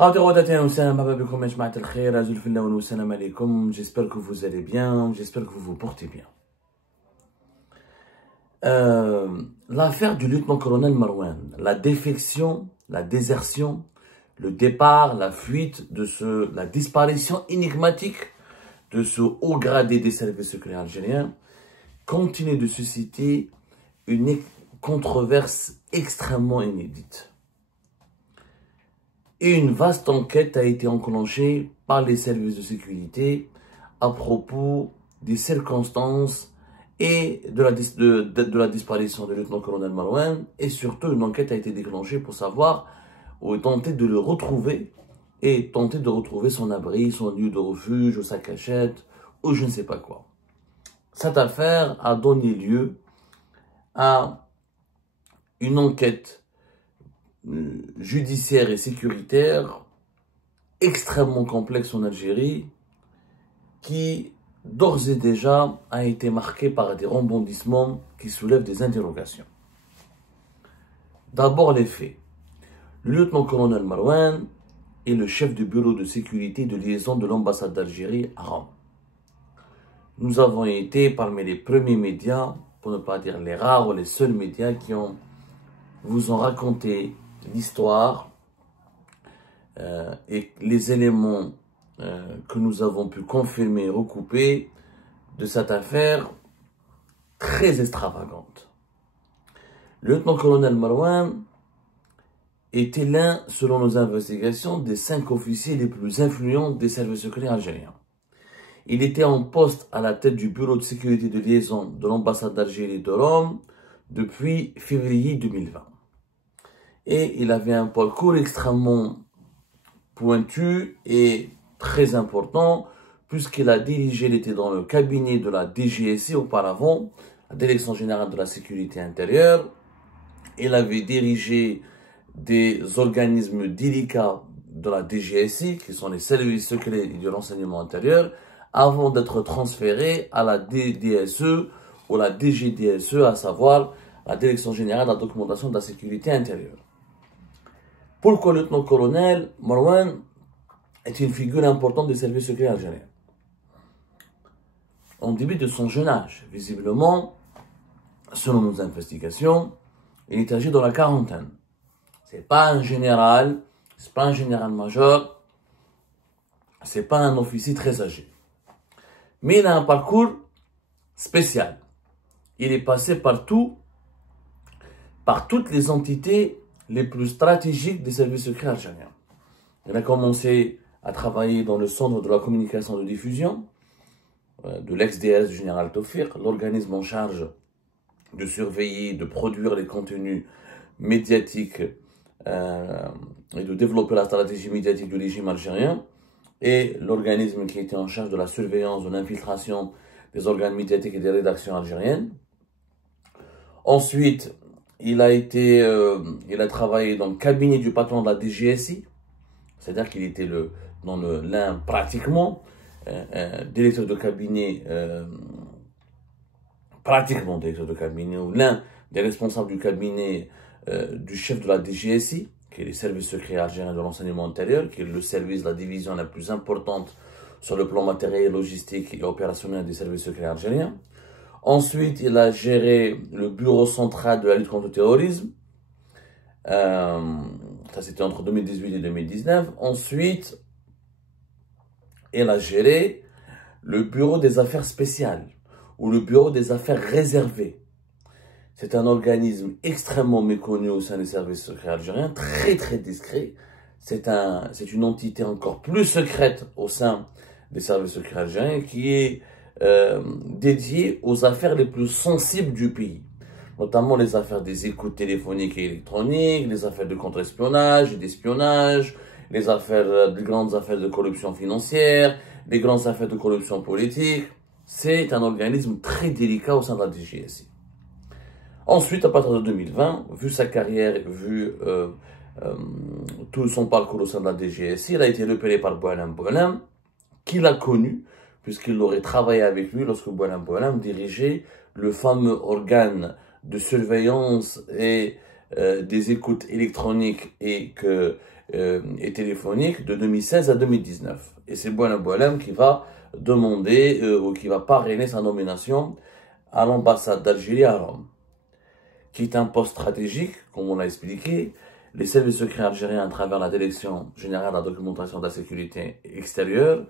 J'espère que vous allez bien, j'espère que vous vous portez bien. L'affaire du lieutenant-colonel Marouane, la défection, la désertion, le départ, la fuite, la disparition énigmatique de ce haut gradé des services secrets algériens continue de susciter une controverse extrêmement inédite. Et une vaste enquête a été enclenchée par les services de sécurité à propos des circonstances et de la disparition du lieutenant-colonel Marouane. Et surtout, une enquête a été déclenchée pour savoir ou tenter de le retrouver et tenter de retrouver son abri, son lieu de refuge, ou sa cachette, ou je ne sais pas quoi. Cette affaire a donné lieu à une enquête judiciaire et sécuritaire extrêmement complexe en Algérie qui d'ores et déjà a été marquée par des rebondissements qui soulèvent des interrogations. D'abord les faits. Le lieutenant-colonel Marouane est le chef du bureau de sécurité de liaison de l'ambassade d'Algérie à Rome. Nous avons été parmi les premiers médias, pour ne pas dire les rares ou les seuls médias qui vous ont raconté l'histoire et les éléments que nous avons pu confirmer et recouper de cette affaire très extravagante. Le lieutenant-colonel Marouane était l'un, selon nos investigations, des 5 officiers les plus influents des services secrets algériens. Il était en poste à la tête du bureau de sécurité de liaison de l'ambassade d'Algérie de Rome depuis février 2020. Et il avait un parcours extrêmement pointu et très important, puisqu'il a dirigé, il était dans le cabinet de la DGSI auparavant, la Direction Générale de la Sécurité Intérieure. Il avait dirigé des organismes délicats de la DGSI, qui sont les services secrets et du renseignement intérieur, avant d'être transféré à la DDSE ou la DGDSE, à savoir la Direction Générale de la Documentation de la Sécurité Intérieure. Pourquoi le lieutenant-colonel Marouane est une figure importante des services secrets algériens? En début de son jeune âge, visiblement, selon nos investigations, il est âgé dans la quarantaine. C'est pas un général, c'est pas un général-major, c'est pas un officier très âgé. Mais il a un parcours spécial. Il est passé par toutes les entités les plus stratégiques des services secrets algériens. Il a commencé à travailler dans le centre de la communication de diffusion de l'ex-DS du général Tofir, l'organisme en charge de surveiller, de produire les contenus médiatiques et de développer la stratégie médiatique du régime algérien, et l'organisme qui était en charge de la surveillance, de l'infiltration des organes médiatiques et des rédactions algériennes. Ensuite, il a travaillé dans le cabinet du patron de la DGSI, c'est-à-dire qu'il était pratiquement directeur de cabinet, ou l'un des responsables du cabinet du chef de la DGSI, qui est le service secret algérien de renseignement intérieur, qui est le service, la division la plus importante sur le plan matériel, logistique et opérationnel des services secrets algériens. Ensuite, il a géré le bureau central de la lutte contre le terrorisme. Ça, c'était entre 2018 et 2019. Ensuite, il a géré le bureau des affaires spéciales ou le bureau des affaires réservées. C'est un organisme extrêmement méconnu au sein des services secrets algériens, très très discret. C'est une entité encore plus secrète au sein des services secrets algériens qui est dédiée aux affaires les plus sensibles du pays, notamment les affaires des écoutes téléphoniques et électroniques, les affaires de contre-espionnage et d'espionnage, les grandes affaires de corruption financière, les grandes affaires de corruption politique. C'est un organisme très délicat au sein de la DGSI. Ensuite, à partir de 2020, vu sa carrière, vu tout son parcours au sein de la DGSI, il a été repéré par Boualem, qu'il a connu, puisqu'il aurait travaillé avec lui lorsque Boualem dirigeait le fameux organe de surveillance et des écoutes électroniques et téléphoniques de 2016 à 2019. Et c'est Boualem Boualem qui va demander ou qui va parrainer sa nomination à l'ambassade d'Algérie à Rome, qui est un poste stratégique, comme on l'a expliqué. Les services secrets algériens, à travers la Direction générale de la documentation de la sécurité extérieure,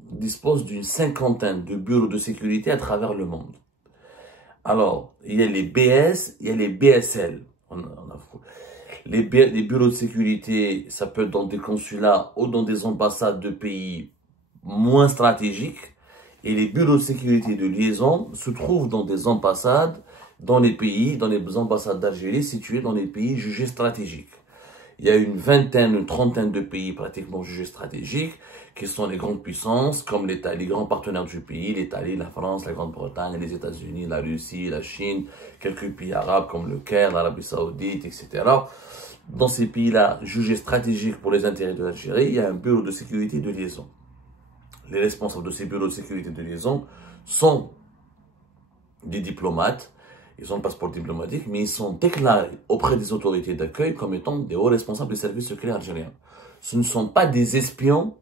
disposent d'une cinquantaine de bureaux de sécurité à travers le monde. Alors, il y a les BS, il y a les BSL. Les bureaux de sécurité, ça peut être dans des consulats ou dans des ambassades de pays moins stratégiques. Et les bureaux de sécurité de liaison se trouvent dans des ambassades, dans les ambassades d'Algérie situées dans les pays jugés stratégiques. Il y a une trentaine de pays pratiquement jugés stratégiques, qui sont les grandes puissances, comme les grands partenaires du pays, l'Italie, la France, la Grande-Bretagne, les États-Unis, la Russie, la Chine, quelques pays arabes comme le Caire, l'Arabie Saoudite, etc. Dans ces pays-là, jugés stratégiques pour les intérêts de l'Algérie, il y a un bureau de sécurité de liaison. Les responsables de ces bureaux de sécurité de liaison sont des diplomates. Ils ont le passeport diplomatique, mais ils sont déclarés auprès des autorités d'accueil comme étant des hauts responsables des services secrets algériens. Ce ne sont pas des espions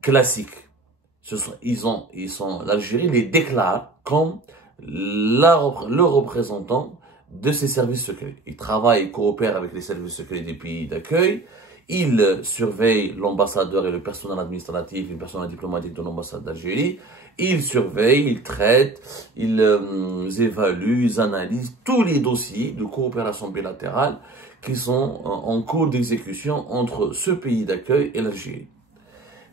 classiques. L'Algérie les déclare comme le représentant de ces services secrets. Ils travaillent et coopèrent avec les services secrets des pays d'accueil. Ils surveillent l'ambassadeur et le personnel administratif et le personnel diplomatique de l'ambassade d'Algérie. Ils surveillent, ils traitent, ils évaluent, ils analysent tous les dossiers de coopération bilatérale qui sont en cours d'exécution entre ce pays d'accueil et l'Algérie.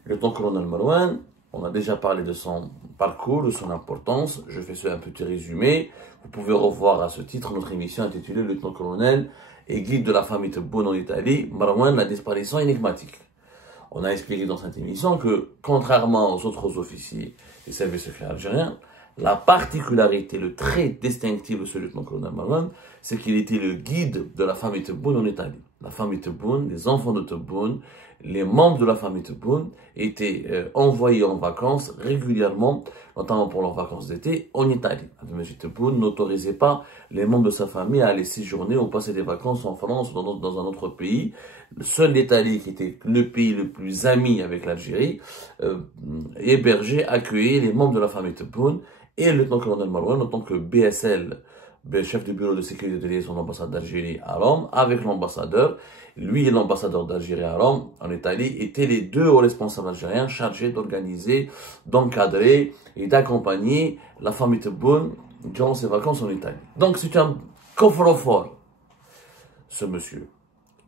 Le lieutenant-colonel Marouane, on a déjà parlé de son parcours, de son importance. Je fais un petit résumé. Vous pouvez revoir à ce titre notre émission intitulée « Lieutenant-colonel et guide de la famille Tebboune en Italie, Marouane, la disparition énigmatique ». On a expliqué dans cette émission que, contrairement aux autres officiers des services secrets algériens, la particularité, le trait distinctif de ce lieutenant-colonel Marouane, c'est qu'il était le guide de la famille Tebboune en Italie. La famille Tebboune, les enfants de Tebboune, les membres de la famille Tebboune étaient envoyés en vacances régulièrement, notamment pour leurs vacances d'été, en Italie. M. Tebboune n'autorisait pas les membres de sa famille à aller séjourner ou passer des vacances en France ou dans un autre pays. Seule l'Italie, qui était le pays le plus ami avec l'Algérie, hébergeait, accueillait les membres de la famille Tebboune et le lieutenant-colonel Marouane en tant que BSL, chef du bureau de sécurité de liaison de l'ambassade d'Algérie à Rome, avec l'ambassadeur. Lui et l'ambassadeur d'Algérie à Rome, en Italie, étaient les deux hauts responsables algériens chargés d'organiser, d'encadrer et d'accompagner la famille Tebboune durant ses vacances en Italie. Donc c'est un coffre-fort, ce monsieur.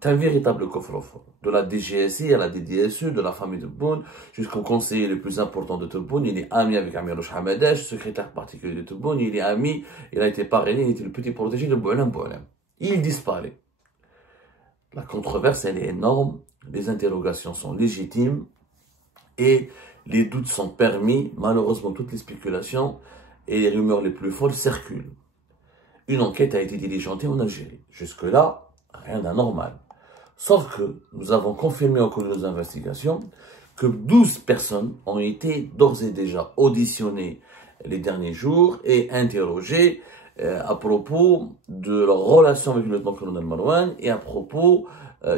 C'est un véritable coffre-fort. De la DGSI à la DDSE, de la famille Tebboune, jusqu'au conseiller le plus important de Tebboune. Il est ami avec Amirouche Hamedesh, secrétaire particulier de Tebboune. Il est ami, il a été parrainé, il était le petit protégé de Boualem Boualem. Il disparaît. La controverse, elle est énorme, les interrogations sont légitimes et les doutes sont permis. Malheureusement, toutes les spéculations et les rumeurs les plus folles circulent. Une enquête a été diligentée en Algérie. Jusque-là, rien d'anormal. Sauf que nous avons confirmé au cours de nos investigations que 12 personnes ont été d'ores et déjà auditionnées les derniers jours et interrogées à propos de leur relation avec le lieutenant-colonel Marouane et à propos,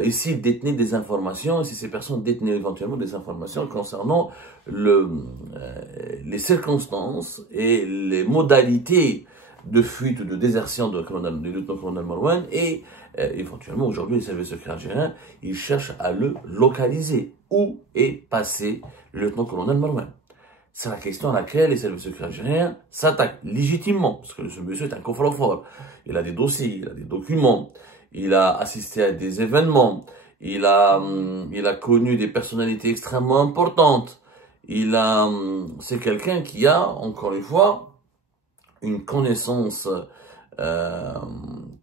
et s'ils détenaient des informations, et si ces personnes détenaient éventuellement des informations concernant les circonstances et les modalités de fuite ou de désertion du lieutenant-colonel Marouane et éventuellement aujourd'hui les services secrets algériens, ils cherchent à le localiser. Où est passé le lieutenant-colonel Marouane? C'est la question à laquelle les services secrets algériens s'attaquent légitimement, parce que ce monsieur est un coffre-fort. Il a des dossiers, il a des documents, il a assisté à des événements, il a connu des personnalités extrêmement importantes. C'est quelqu'un qui a, encore une fois, une connaissance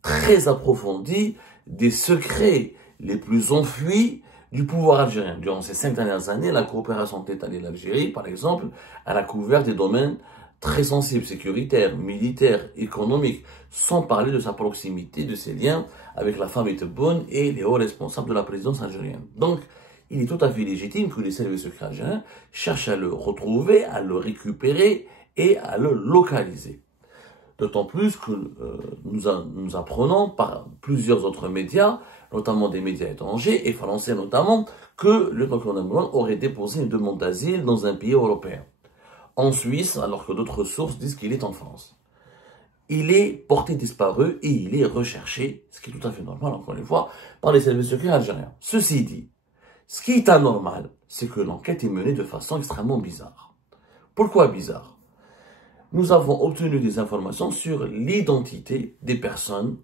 très approfondie des secrets les plus enfuis du pouvoir algérien. Durant ces 5 dernières années, la coopération entre l'Italie et l'Algérie, par exemple, elle a couvert des domaines très sensibles, sécuritaires, militaires, économiques, sans parler de sa proximité, de ses liens avec la famille Tebboune et les hauts responsables de la présidence algérienne. Donc, il est tout à fait légitime que les services secrets algériens cherchent à le retrouver, à le récupérer et à le localiser. D'autant plus que nous apprenons par plusieurs autres médias, notamment des médias étrangers et français notamment, que le lieutenant-colonel Marouane aurait déposé une demande d'asile dans un pays européen. En Suisse, alors que d'autres sources disent qu'il est en France. Il est porté disparu et il est recherché, ce qui est tout à fait normal, encore une fois, par les services secrets algériens. Ceci dit, ce qui est anormal, c'est que l'enquête est menée de façon extrêmement bizarre. Pourquoi bizarre? Nous avons obtenu des informations sur l'identité des personnes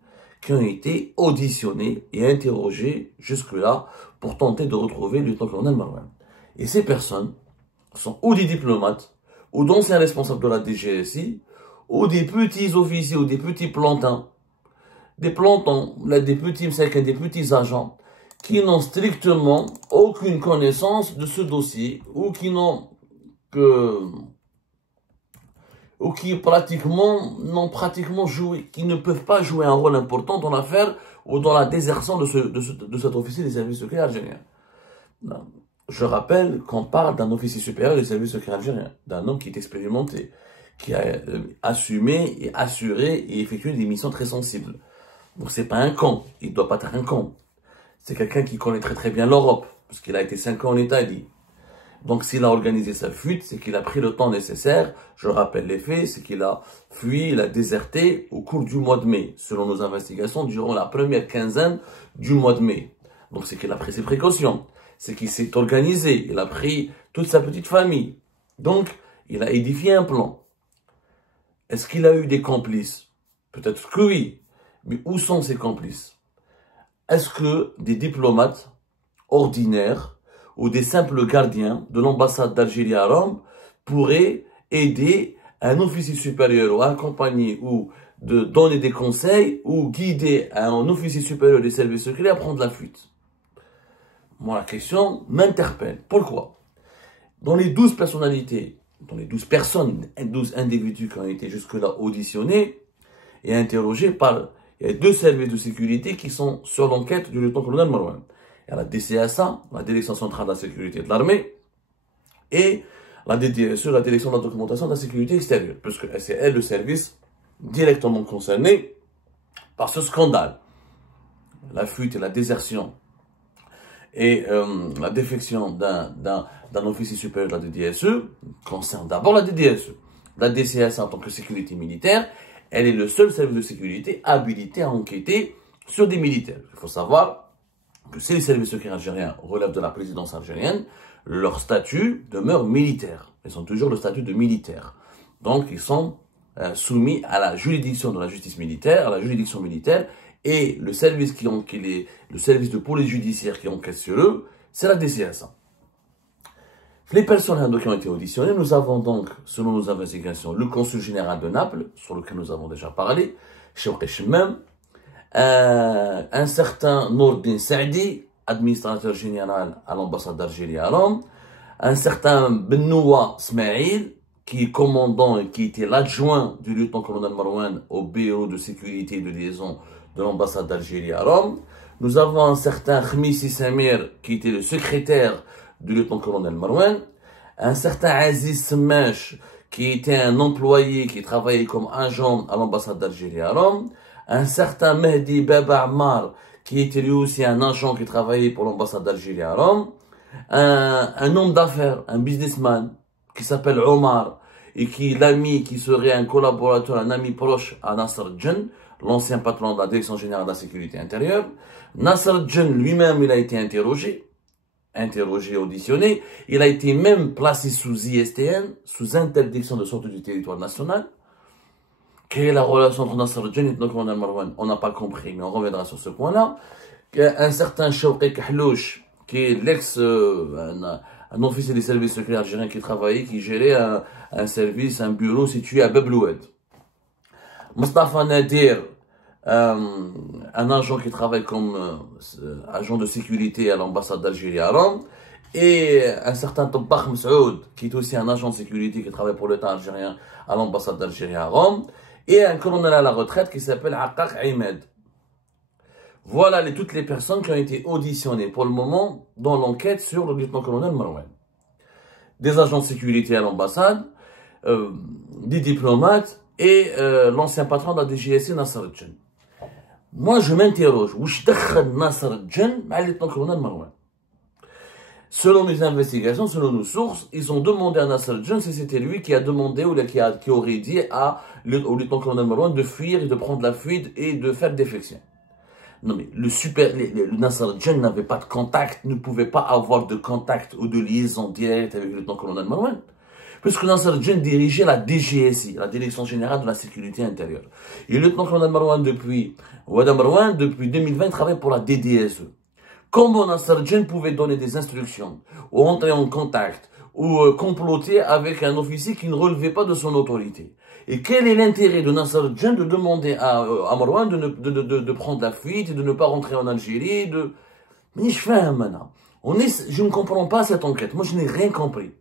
qui ont été auditionnées et interrogées jusque-là pour tenter de retrouver le lieutenant-colonel Marouane. Et ces personnes sont ou des diplomates, ou d'anciens responsables de la DGSI, ou des petits officiers, ou des petits plantins, des petits agents, qui n'ont strictement aucune connaissance de ce dossier, ou qui n'ont n'ont pratiquement joué, qui ne peuvent pas jouer un rôle important dans l'affaire ou dans la désertion de cet officier des services secrets algériens. Je rappelle qu'on parle d'un officier supérieur des services secrets algériens, d'un homme qui est expérimenté, qui a assumé et assuré et effectué des missions très sensibles. Donc c'est pas un con, il doit pas être un con. C'est quelqu'un qui connaît très bien l'Europe, parce qu'il a été 5 ans en Italie. Donc s'il a organisé sa fuite, c'est qu'il a pris le temps nécessaire. Je rappelle les faits, c'est qu'il a fui, il a déserté au cours du mois de mai, selon nos investigations, durant la première quinzaine du mois de mai. Donc c'est qu'il a pris ses précautions, c'est qu'il s'est organisé, il a pris toute sa petite famille. Donc il a édifié un plan. Est-ce qu'il a eu des complices? Peut-être que oui, mais où sont ces complices? Est-ce que des diplomates ordinaires ou des simples gardiens de l'ambassade d'Algérie à Rome pourraient aider un officier supérieur ou accompagner ou de donner des conseils ou guider un officier supérieur des services secrets à prendre la fuite? Moi, la question m'interpelle. Pourquoi? Dans les 12 personnalités, dans les 12 personnes, 12 individus qui ont été jusque-là auditionnés et interrogés il y a 2 services de sécurité qui sont sur l'enquête du lieutenant-colonel Marouane. Il y a la DCSA, la Direction centrale de la sécurité de l'armée, et la DDSE, la Direction de la documentation de la sécurité extérieure, puisque c'est elle le service directement concerné par ce scandale. La fuite et la désertion et la défection d'un officier supérieur de la DDSE concerne d'abord la DDSE. La DCSA en tant que sécurité militaire, elle est le seul service de sécurité habilité à enquêter sur des militaires. Il faut savoir que si les services secrets algériens relèvent de la présidence algérienne, leur statut demeure militaire. Ils ont toujours le statut de militaire. Donc, ils sont soumis à la juridiction de la justice militaire, à la juridiction militaire, et le service le service de police judiciaire qui enquête sur eux, c'est la DCSA. Les personnes qui ont été auditionnées, nous avons donc, selon nos investigations, le consul général de Naples, sur lequel nous avons déjà parlé, Chouki Chemmam, un certain Nourdine Saadi, administrateur général à l'ambassade d'Algérie à Rome, un certain Benoua Smaïl, qui est commandant et qui était l'adjoint du lieutenant-colonel Marouane au bureau de sécurité et de liaison de l'ambassade d'Algérie à Rome. Nous avons un certain Khmissi Samir, qui était le secrétaire du lieutenant-colonel Marouane, un certain Aziz Semash, qui était un employé qui travaillait comme agent à l'ambassade d'Algérie à Rome, un certain Mehdi Baba Ammar, qui était lui aussi un agent qui travaillait pour l'ambassade d'Algérie à Rome, un homme d'affaires, un businessman, qui s'appelle Omar, et qui serait un collaborateur, un ami proche à Nasser Djen, l'ancien patron de la Direction générale de la sécurité intérieure. Nasser Djen lui-même, il a été interrogé, auditionné. Il a été même placé sous ISTN, sous interdiction de sortie du territoire national. Quelle est la relation entre Nasser Djen et le colonel Marouane? On n'a pas compris, mais on reviendra sur ce point-là. Un certain Chouki Kahlouch, qui est un officier des services secrets algériens qui travaillait, qui gérait un bureau situé à Bebloued. Mustafa Nadir, un agent qui travaille comme agent de sécurité à l'ambassade d'Algérie à Rome, et un certain Tabbakh Msaoud, qui est aussi un agent de sécurité qui travaille pour l'État algérien à l'ambassade d'Algérie à Rome, et un colonel à la retraite qui s'appelle Akak Ahmed. Voilà toutes les personnes qui ont été auditionnées pour le moment dans l'enquête sur le lieutenant-colonel Marouane. Des agents de sécurité à l'ambassade, des diplomates, et l'ancien patron de la DGSI, Nasser Djen. Moi, je m'interroge, où je Nasser Djen à le lieutenant-colonel Marouane. Selon mes investigations, selon nos sources, ils ont demandé à Nasser Djen si c'était lui qui a demandé ou qui aurait dit au lieutenant-colonel Marouane de fuir et de prendre la fuite et de faire défection. Non mais le Nasser Djen n'avait pas de contact, ne pouvait pas avoir de contact ou de liaison directe avec le lieutenant-colonel Marouane. Puisque Nasser Djen dirigeait la DGSI, la Direction Générale de la Sécurité Intérieure. Et le lieutenant-colonel Marouane depuis 2020 travaille pour la DDSE. Comment Nasser Djen pouvait donner des instructions, ou entrer en contact, ou comploter avec un officier qui ne relevait pas de son autorité? Et quel est l'intérêt de Nasser Djen de demander à Marouane de prendre la fuite et de ne pas rentrer en Algérie Mais je ne comprends pas cette enquête. Moi, je n'ai rien compris.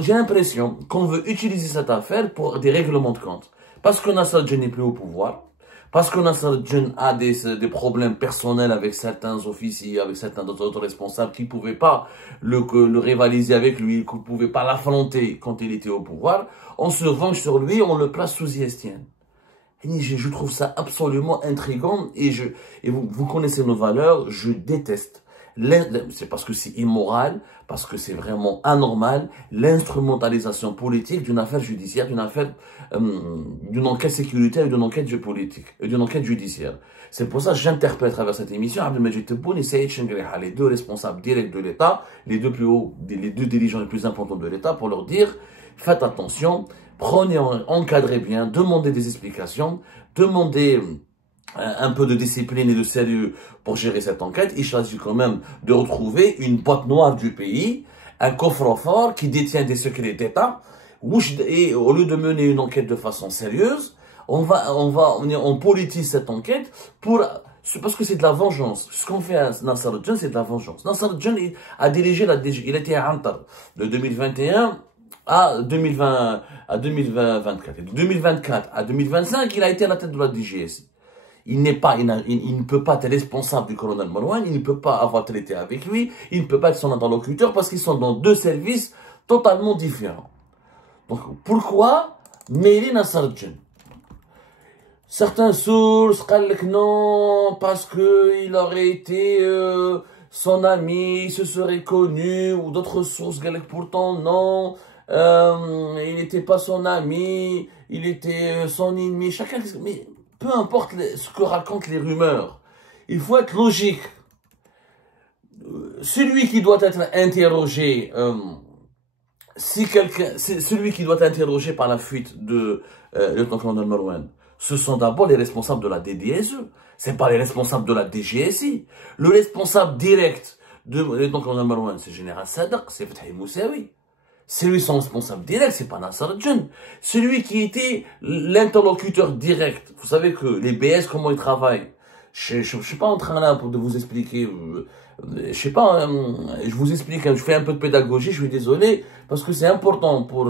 J'ai l'impression qu'on veut utiliser cette affaire pour des règlements de compte. Parce que Nasser Djen n'est plus au pouvoir. Parce que Nasser Djen a des problèmes personnels avec certains officiers, avec certains autres responsables qui ne pouvaient pas le rivaliser avec lui, qui ne pouvaient pas l'affronter quand il était au pouvoir. On se venge sur lui, on le place sous Yestienne. Je trouve ça absolument intriguant et vous connaissez nos valeurs, je déteste. C'est parce que c'est immoral, parce que c'est vraiment anormal, l'instrumentalisation politique d'une affaire judiciaire, d'une enquête sécuritaire et d'une enquête politique, d'une enquête judiciaire. C'est pour ça que j'interpelle à travers cette émission Abdelmajid Tebboune et Saïd Chenguereha, les deux responsables directs de l'État, les deux dirigeants les plus importants de l'État, pour leur dire, faites attention, encadrez bien, demandez des explications, demandez un peu de discipline et de sérieux pour gérer cette enquête. Il s'agit quand même de retrouver une boîte noire du pays, un coffre-fort qui détient des secrets d'État, et au lieu de mener une enquête de façon sérieuse, on politise cette enquête parce que c'est de la vengeance. Ce qu'on fait à Nasser Djen, c'est de la vengeance. Nasser Djen a dirigé il était à Antar de 2021 à 2024. De 2024 à 2025, il a été à la tête de la DGSI. Il ne peut pas être responsable du colonel Marouane, il ne peut pas avoir traité avec lui, il ne peut pas être son interlocuteur parce qu'ils sont dans deux services totalement différents. Donc, pourquoi mêler Nasser Djen? Certaines sources disent que non, parce qu'il aurait été son ami, il se serait connu, ou d'autres sources disent que pourtant non, il n'était pas son ami, il était son ennemi. Chacun, mais peu importe ce que racontent les rumeurs, il faut être logique. Celui qui doit être interrogé, celui qui doit être interrogé par la fuite de lieutenant-colonel Marouane, ce sont d'abord les responsables de la DDSE, ce n'est pas les responsables de la DGSI. Le responsable direct de lieutenant-colonel Marouane, c'est le général Sadek, c'est Fethi Moussaoui. C'est lui son responsable direct, c'est pas Nasser Djen. Celui qui était l'interlocuteur direct. Vous savez que les BS, comment ils travaillent. Je suis pas en train là de vous expliquer. Je sais pas, je vous explique, je fais un peu de pédagogie, je suis désolé, parce que c'est important pour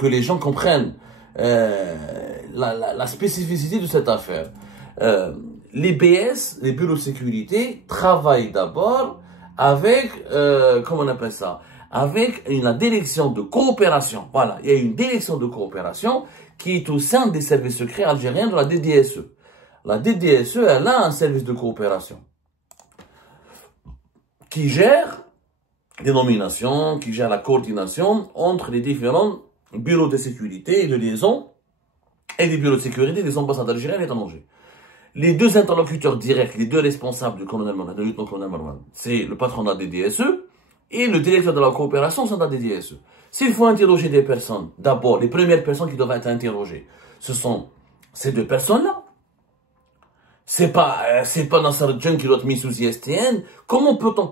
que les gens comprennent la spécificité de cette affaire. Les BS, les bureaux de sécurité, travaillent d'abord avec, comment on appelle ça, avec la direction de coopération. Voilà, il y a une direction de coopération qui est au sein des services secrets algériens de la DDSE. La DDSE, elle a un service de coopération qui gère les nominations, qui gère la coordination entre les différents bureaux de sécurité et de liaison et les bureaux de sécurité des ambassades algériennes et étrangères. Les deux interlocuteurs directs, les deux responsables du colonel Marouane, de lieutenant-colonel Marouane, c'est le patron de la DDSE et le directeur de la coopération sont de la DDSE. S'il faut interroger des personnes, d'abord, les premières personnes qui doivent être interrogées, ce sont ces deux personnes-là. C'est pas Nasser Djen qui doit être mis sous ISTN. Comment peut-on,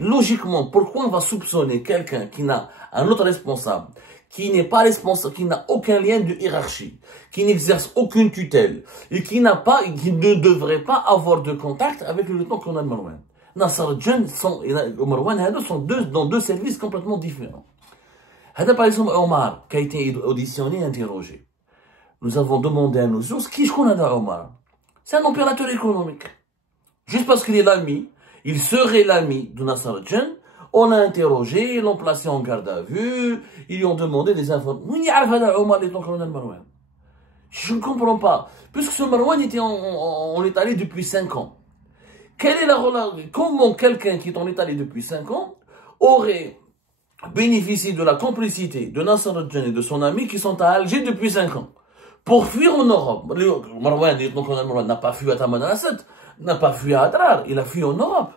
logiquement, pourquoi on va soupçonner quelqu'un qui n'a un autre responsable, qui n'est pas responsable, qui n'a aucun lien de hiérarchie, qui n'exerce aucune tutelle, et qui ne devrait pas avoir de contact avec le lieutenant-colonel Marouane. Nasser Djen et Marouane sont dans deux services complètement différents. Par exemple, Omar, qui a été auditionné et interrogé. Nous avons demandé à nos sources, qui je connais Omar? C'est un opérateur économique. Juste parce qu'il est l'ami, il serait l'ami de Nasser Djen, On l'a interrogé, ils l'ont placé en garde à vue, ils lui ont demandé des informations. Je ne comprends pas. Puisque ce Marwan était en Italie depuis 5 ans. Quelle est la relation? Comment quelqu'un qui est en Italie depuis 5 ans aurait bénéficié de la complicité de Nasser al-Djan et de son ami qui sont à Alger depuis 5 ans pour fuir en Europe? Marwan n'a pas fui à Taman al-Assad, n'a pas fui à Adrar, il a fui en Europe.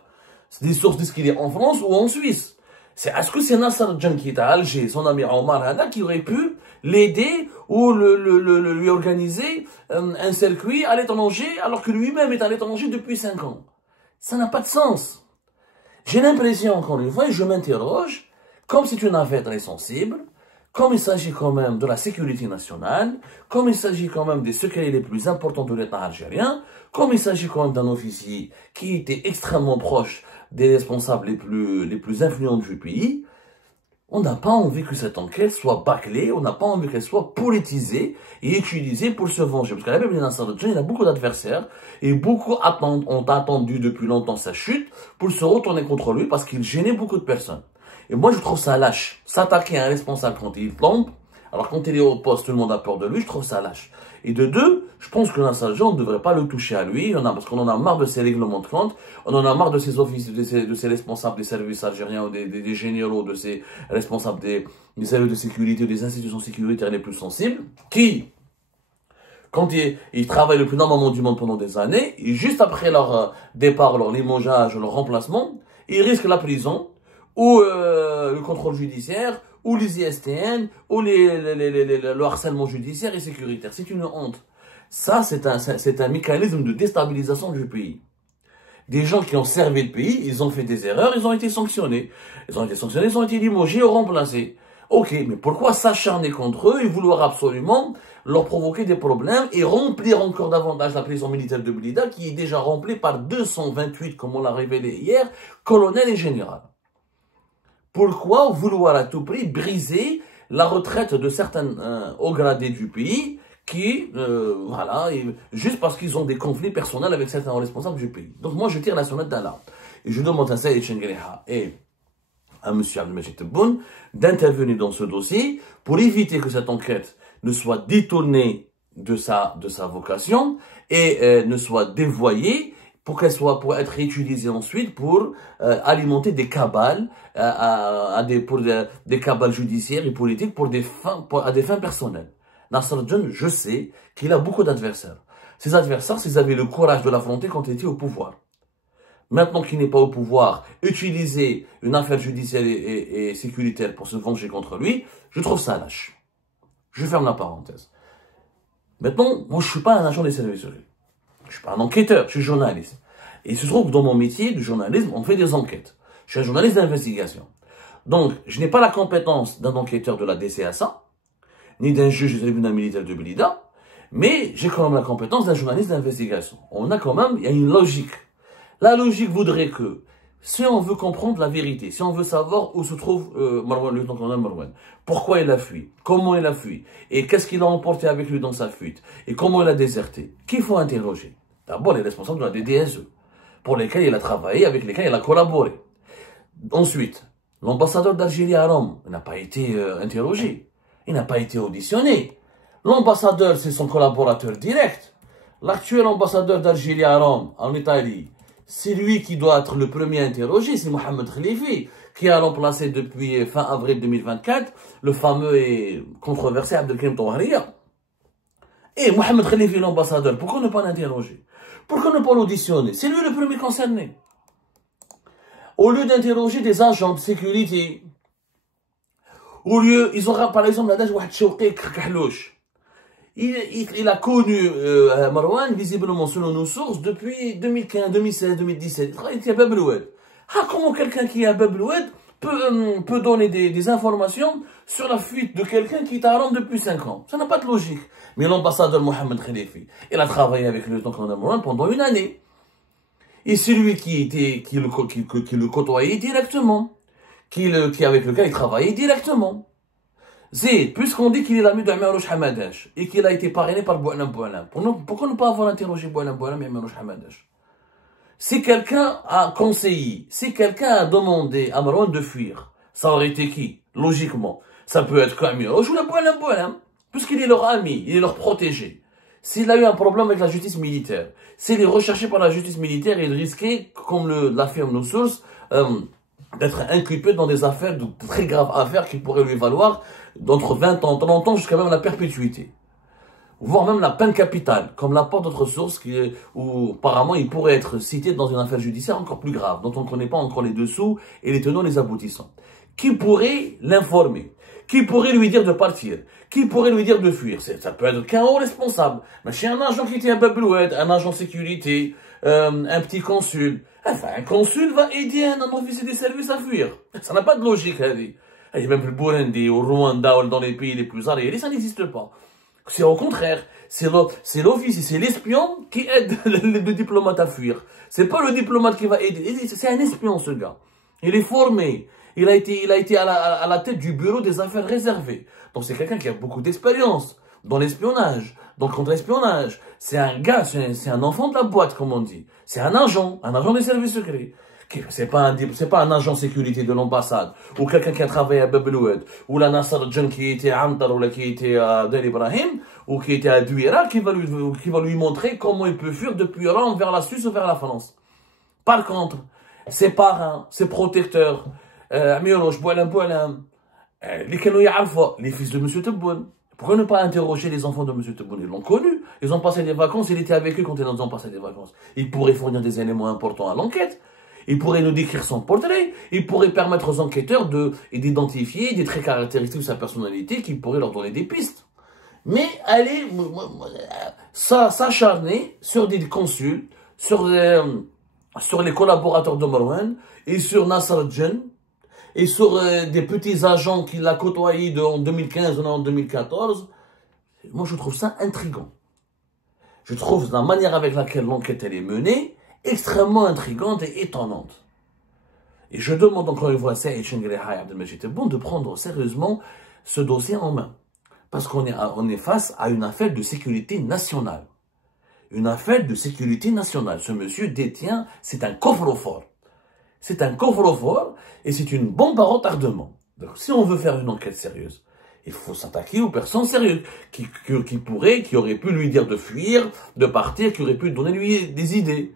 Des sources disent qu'il est en France ou en Suisse. Est-ce que c'est Nasser al-Djan qui est à Alger, son ami Omar Hada, qui aurait pu l'aider ou lui organiser un circuit à l'étranger alors que lui-même est à l'étranger depuis 5 ans? Ça n'a pas de sens. J'ai l'impression, encore une fois, et je m'interroge, comme c'est une affaire très sensible, comme il s'agit quand même de la sécurité nationale, comme il s'agit quand même des secrets les plus importants de l'État algérien, comme il s'agit quand même d'un officier qui était extrêmement proche des responsables les plus influents du pays, on n'a pas envie que cette enquête soit bâclée, on n'a pas envie qu'elle soit politisée et utilisée pour se venger. Parce qu'à la Bible Nasser al-Djan, il a beaucoup d'adversaires et beaucoup ont attendu depuis longtemps sa chute pour se retourner contre lui parce qu'il gênait beaucoup de personnes. Et moi, je trouve ça lâche. S'attaquer à un responsable quand il tombe, alors quand il est au poste, tout le monde a peur de lui, je trouve ça lâche. Et de deux, je pense que Nasser al-Djan, on ne devrait pas le toucher à lui, parce qu'on en a marre de ses règlements de compte, on en a marre de ses officiers, de ses responsables des services algériens, ou des généraux, de ses responsables des services de sécurité, ou des institutions sécuritaires les plus sensibles, qui, quand ils travaillent le plus normalement du monde pendant des années, et juste après leur départ, leur limogeage, leur remplacement, ils risquent la prison, ou le contrôle judiciaire, ou les ISTN, ou le harcèlement judiciaire et sécuritaire. C'est une honte. Ça, c'est un mécanisme de déstabilisation du pays. Des gens qui ont servi le pays, ils ont fait des erreurs, ils ont été sanctionnés. Ils ont été sanctionnés, ils ont été limogés ou remplacés. Ok, mais pourquoi s'acharner contre eux et vouloir absolument leur provoquer des problèmes et remplir encore davantage la prison militaire de Blida, qui est déjà remplie par 228, comme on l'a révélé hier, colonels et généraux? Pourquoi vouloir à tout prix briser la retraite de certains hauts gradés du pays qui, voilà, juste parce qu'ils ont des conflits personnels avec certains responsables du pays? Donc moi, je tire la sonnette d'alarme. Et je demande à Saïd Chengriha et à M. Abdelmajid Tebboune d'intervenir dans ce dossier pour éviter que cette enquête ne soit détournée de sa vocation et ne soit dévoyée pour être utilisée ensuite pour alimenter des cabales, des cabales judiciaires et politiques à des fins personnelles. Nasser al-Djan, je sais qu'il a beaucoup d'adversaires. Ces adversaires, s'ils avaient le courage de l'affronter quand il était au pouvoir. Maintenant qu'il n'est pas au pouvoir, utiliser une affaire judiciaire et sécuritaire pour se venger contre lui, je trouve ça lâche. Je ferme la parenthèse. Maintenant, moi je ne suis pas un agent des services secrets. Je ne suis pas un enquêteur, je suis journaliste. Et il se trouve que dans mon métier de journalisme, on fait des enquêtes. Je suis un journaliste d'investigation. Donc, je n'ai pas la compétence d'un enquêteur de la DCSA, ni d'un juge du tribunal militaire de Blida, mais j'ai quand même la compétence d'un journaliste d'investigation. On a quand même, il y a une logique. La logique voudrait que, si on veut comprendre la vérité, si on veut savoir où se trouve Marwan, le lieutenant-colonel Marwan, pourquoi il a fui, comment il a fui, et qu'est-ce qu'il a emporté avec lui dans sa fuite, et comment il a déserté, qu'il faut interroger? D'abord, les responsables de la DDSE, pour lesquels il a travaillé, avec lesquels il a collaboré. Ensuite, l'ambassadeur d'Algérie à Rome n'a pas été interrogé, il n'a pas été auditionné. L'ambassadeur, c'est son collaborateur direct. L'actuel ambassadeur d'Algérie à Rome, en Italie, c'est lui qui doit être le premier interrogé, c'est Mohamed Khalifi, qui a remplacé depuis fin avril 2024 le fameux et controversé Abdelkrim Touahria. Et Mohamed Khalifi, l'ambassadeur, pourquoi ne pas l'interroger? Pourquoi ne pas l'auditionner? C'est lui le premier concerné. Au lieu d'interroger des agents de sécurité, au lieu, ils auront par exemple l'adage Wahed Chouqi Khahlouch. Il a connu Marwan, visiblement selon nos sources, depuis 2015, 2016, 2017. Il était à Bab el-Oued. Comment quelqu'un qui est à Bab el-Oued peut donner des informations sur la fuite de quelqu'un qui est à Rome depuis 5 ans? Ça n'a pas de logique. Mais l'ambassadeur Mohamed Khalifi, il a travaillé avec le lieutenant-colonel Marwan pendant une année. Et c'est lui qui le côtoyait directement, avec lequel il travaillait directement. Zid, puisqu'on dit qu'il est l'ami de Amirouch Hamadash et qu'il a été parrainé par Boualam Boualam, pourquoi ne pas avoir interrogé Boualam Boualam et Amirouch Hamadash? Si quelqu'un a conseillé, si quelqu'un a demandé à Marwan de fuir, ça aurait été qui? Logiquement. Ça peut être Kamil ou le Boualem, puisqu'il est leur ami, il est leur protégé. S'il a eu un problème avec la justice militaire, s'il est recherché par la justice militaire, il risquait, comme l'affirment nos sources, d'être inculpé dans des affaires, de très graves affaires qui pourraient lui valoir d'entre 20 ans, 30 ans, jusqu'à même la perpétuité. Voire même la peine capitale, comme l'apportent d'autres sources où apparemment il pourrait être cité dans une affaire judiciaire encore plus grave, dont on ne connaît pas encore les dessous et les tenants, les aboutissants. Qui pourrait l'informer? Qui pourrait lui dire de partir? Qui pourrait lui dire de fuir? Ça peut être qu'un haut responsable. Mais chez un agent qui était un bablouette, un agent de sécurité, un petit consul. Enfin, un consul va aider un officier des services à fuir. Ça n'a pas de logique, il y a même le Burundi, au Rwanda, ou dans les pays les plus arriérés, ça n'existe pas. C'est au contraire. C'est l'officier, c'est l'espion qui aide le diplomate à fuir. C'est pas le diplomate qui va aider. C'est un espion, ce gars. Il est formé. Il a été à la tête du bureau des affaires réservées. Donc c'est quelqu'un qui a beaucoup d'expérience dans l'espionnage, dans le contre-espionnage. C'est un gars, c'est un enfant de la boîte, comme on dit. C'est un agent des services secrets. C'est pas un agent de sécurité de l'ambassade, ou quelqu'un qui a travaillé à Babloued, ou la Nassar Djan qui était à Antar, ou qui était à Del Ibrahim, ou qui était à Douira, qui va lui montrer comment il peut fuir depuis Rome vers la Suisse ou vers la France. Par contre, ses parrains, ses protecteurs, Amiroch, Boualem, les fils de M. Tebboune. Pourquoi ne pas interroger les enfants de M. Tebboune? Ils l'ont connu, ils ont passé des vacances, il était avec eux quand ils ont passé des vacances. Il pourrait fournir des éléments importants à l'enquête. Il pourrait nous décrire son portrait, il pourrait permettre aux enquêteurs d'identifier des traits caractéristiques de sa personnalité qui pourraient leur donner des pistes. Mais aller s'acharner sur des consuls, sur les collaborateurs de Marwan, et sur Nassar Djan, et sur des petits agents qu'il a côtoyés en 2015 ou en 2014, moi je trouve ça intriguant. Je trouve la manière avec laquelle l'enquête est menée extrêmement intrigante et étonnante. Et je demande encore une fois à Saïd Chengrehai Abdelmajid Tebboune de prendre sérieusement ce dossier en main. Parce qu'on est face à une affaire de sécurité nationale. Une affaire de sécurité nationale. Ce monsieur détient, c'est un coffre-fort. C'est un coffre-fort et c'est une bombe à retardement. Donc si on veut faire une enquête sérieuse, il faut s'attaquer aux personnes sérieuses qui auraient pu lui dire de fuir, de partir, qui auraient pu donner lui des idées.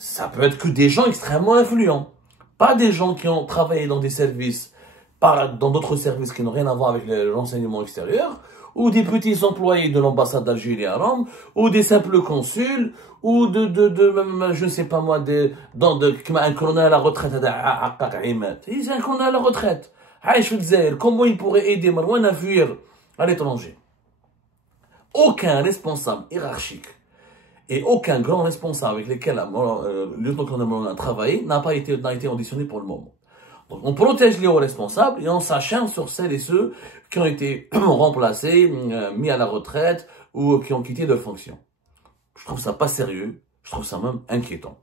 Ça peut être que des gens extrêmement influents. Pas des gens qui ont travaillé dans des services, dans d'autres services qui n'ont rien à voir avec l'enseignement extérieur, ou des petits employés de l'ambassade d'Algérie à Rome, ou des simples consuls, ou je ne sais pas moi, un colonel à la retraite c'est un colonel à la retraite. Comment il pourrait aider Marwan à fuir à l'étranger? Aucun responsable hiérarchique et aucun grand responsable avec lequel le lieutenant-colonel Marwan a travaillé n'a été auditionné pour le moment. Donc on protège les hauts responsables et on s'acharne sur celles et ceux qui ont été remplacés, mis à la retraite ou qui ont quitté de fonction. Je trouve ça pas sérieux, je trouve ça même inquiétant.